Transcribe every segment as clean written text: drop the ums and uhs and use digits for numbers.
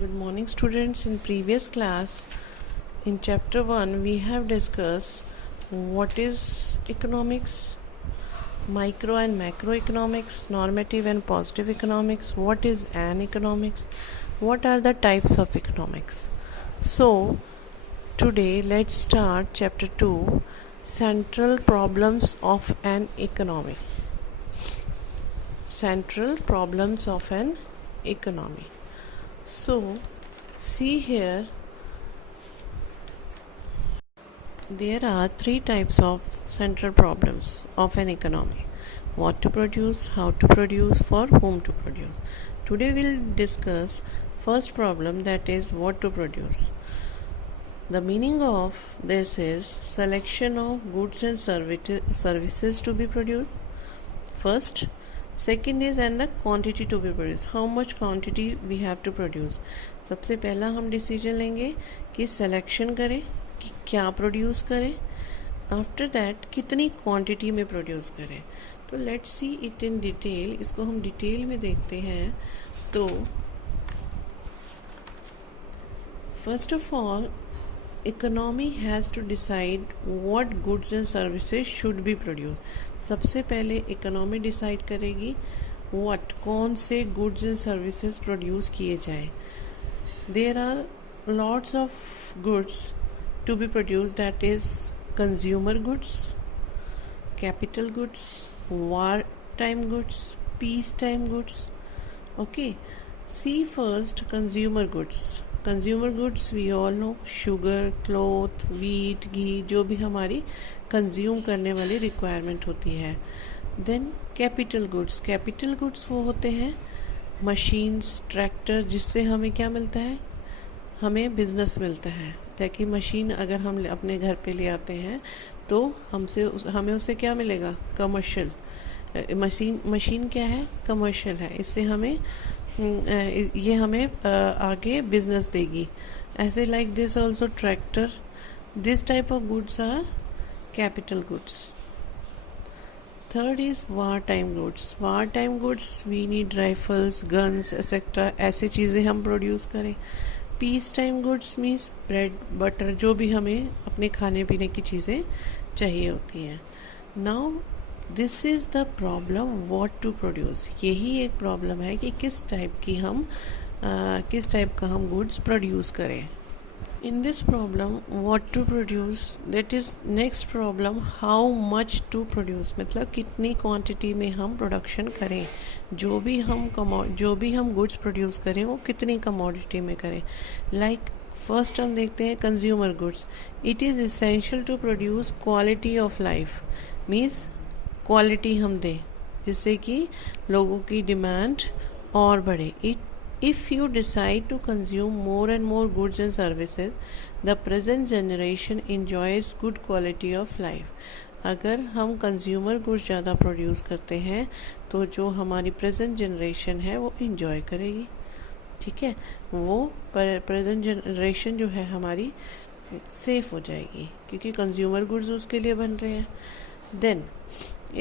Good morning, students. In previous class, in chapter 1, we have discussed what is economics, micro and macroeconomics, normative and positive economics, what is an economics, what are the types of economics. So, today let's start chapter 2, central problems of an economy. Central problems of an economy. So, see here, there are three types of central problems of an economy: what to produce, how to produce, for whom to produce. Today we'll discuss first problem, that is what to produce. The meaning of this is selection of goods and services to be produced. First. Second is and the quantity to be produced, how much quantity we have to produce. सबसे पहला हम decision लेंगे कि selection करें कि क्या produce करें. After that कितनी क्वांटिटी में प्रोड्यूस करें. तो let's see it in detail. इसको हम डिटेल में देखते हैं. तो first of all, economy has to decide what goods and services should be produce. सबसे पहले इकोनॉमी डिसाइड करेगी व्हाट, कौन से गुड्स एंड सर्विसेज प्रोड्यूस किए जाए. There are lots of goods to be produce, that is consumer goods, capital goods, war time goods, peace time goods. Okay, see first consumer goods. Consumer goods we all know, sugar, cloth, wheat, ghee, जो भी हमारी कंज्यूम करने वाली requirement होती है. Then capital goods. Capital goods वो होते हैं मशीन्स, ट्रैक्टर, जिससे हमें क्या मिलता है, हमें बिजनेस मिलता है. ताकि मशीन अगर हम अपने घर पे ले आते हैं तो हमें उससे क्या मिलेगा, कमर्शियल. मशीन क्या है, कमर्शियल है. इससे हमें ये हमें आगे बिजनेस देगी. ऐसे like this also tractor. This type of goods are capital goods. Third is war time goods. War time goods we need rifles, guns etcetera, ऐसे चीज़ें हम प्रोड्यूस करें. Peace time goods means bread, butter, जो भी हमें अपने खाने पीने की चीज़ें चाहिए होती हैं. Now this is the problem what to produce. यही एक प्रॉब्लम है कि किस टाइप का हम गुड्स प्रोड्यूस करें. In this problem what to produce, that is next problem how much to produce. मतलब कितनी क्वांटिटी में हम प्रोडक्शन करें. जो भी हम गुड्स प्रोड्यूस करें वो कितनी कमोडिटी में करें. लाइक फर्स्ट हम देखते हैं consumer goods. It is essential to produce quality of life. Means quality हम दें जिससे कि लोगों की डिमांड और बढ़े. If you decide to consume more and more goods and services, the present generation enjoys good quality of life. अगर हम कंज्यूमर गुड्स ज़्यादा प्रोड्यूस करते हैं तो जो हमारी प्रेजेंट जनरेशन है वो इंजॉय करेगी. ठीक है, वो प्रेजेंट जनरेशन जो है हमारी सेफ हो जाएगी क्योंकि कंज्यूमर गुड्स उसके लिए बन रहे हैं. Then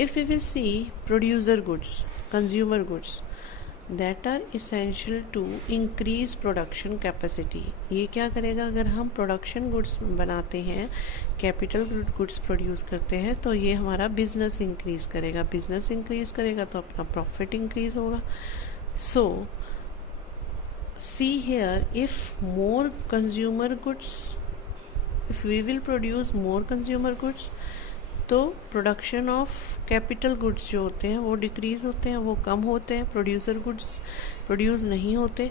if we will see producer goods, consumer goods that are essential to increase production capacity. ये क्या करेगा, अगर हम प्रोडक्शन गुड्स बनाते हैं, कैपिटल गुड्स प्रोड्यूस करते हैं, तो ये हमारा बिजनेस इंक्रीज करेगा. बिजनेस इंक्रीज करेगा तो अपना प्रॉफिट इंक्रीज होगा. So see here, if more consumer goods, if we will produce more consumer goods, तो प्रोडक्शन ऑफ कैपिटल गुड्स जो होते हैं वो डिक्रीज़ होते हैं, वो कम होते हैं. प्रोड्यूसर गुड्स प्रोड्यूस नहीं होते.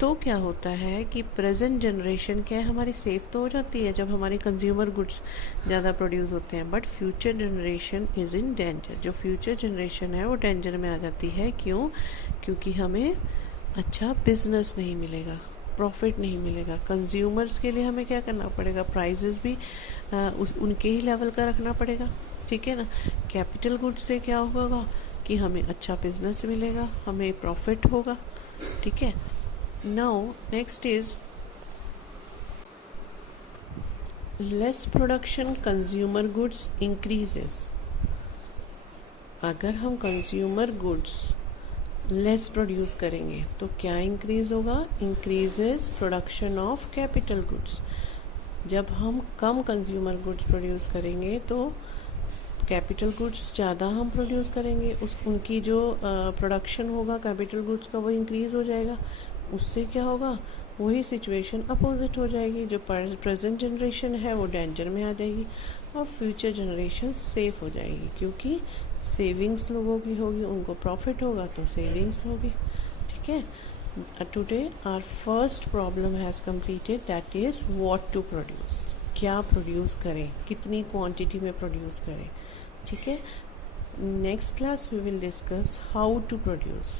तो क्या होता है कि प्रेजेंट जनरेशन क्या है हमारी सेफ तो हो जाती है जब हमारे कंज्यूमर गुड्स ज़्यादा प्रोड्यूस होते हैं. But future generation is in danger. जो फ्यूचर जनरेशन है वो डेंजर में आ जाती है. क्यों? क्योंकि हमें अच्छा बिजनेस नहीं मिलेगा, प्रॉफिट नहीं मिलेगा. कंज्यूमर्स के लिए हमें क्या करना पड़ेगा, प्राइजेस भी उनके ही लेवल का रखना पड़ेगा. ठीक है ना. कैपिटल गुड्स से क्या होगा कि हमें अच्छा बिजनेस मिलेगा, हमें प्रॉफिट होगा. ठीक है. Now next is less production consumer goods increases. अगर हम कंज्यूमर गुड्स लेस प्रोड्यूस करेंगे तो क्या इंक्रीज़ होगा? Increases production of capital goods. जब हम कम कंज्यूमर गुड्स प्रोड्यूस करेंगे तो कैपिटल गुड्स ज़्यादा हम प्रोड्यूस करेंगे, उनकी जो प्रोडक्शन होगा कैपिटल गुड्स का वो इंक्रीज़ हो जाएगा। उससे क्या होगा? वही सिचुएशन अपोजिट हो जाएगी। जो प्रेजेंट जनरेशन है वो डेंजर में आ जाएगी और फ्यूचर जनरेशन सेफ हो जाएगी, क्योंकि सेविंग्स लोगों की होगी, उनको प्रॉफिट होगा तो सेविंग्स होगी। ठीक है। Today our first problem has completed, that is what to produce. क्या प्रोड्यूस करें, कितनी क्वांटिटी में प्रोड्यूस करें। ठीक है। Next class we will discuss how to produce.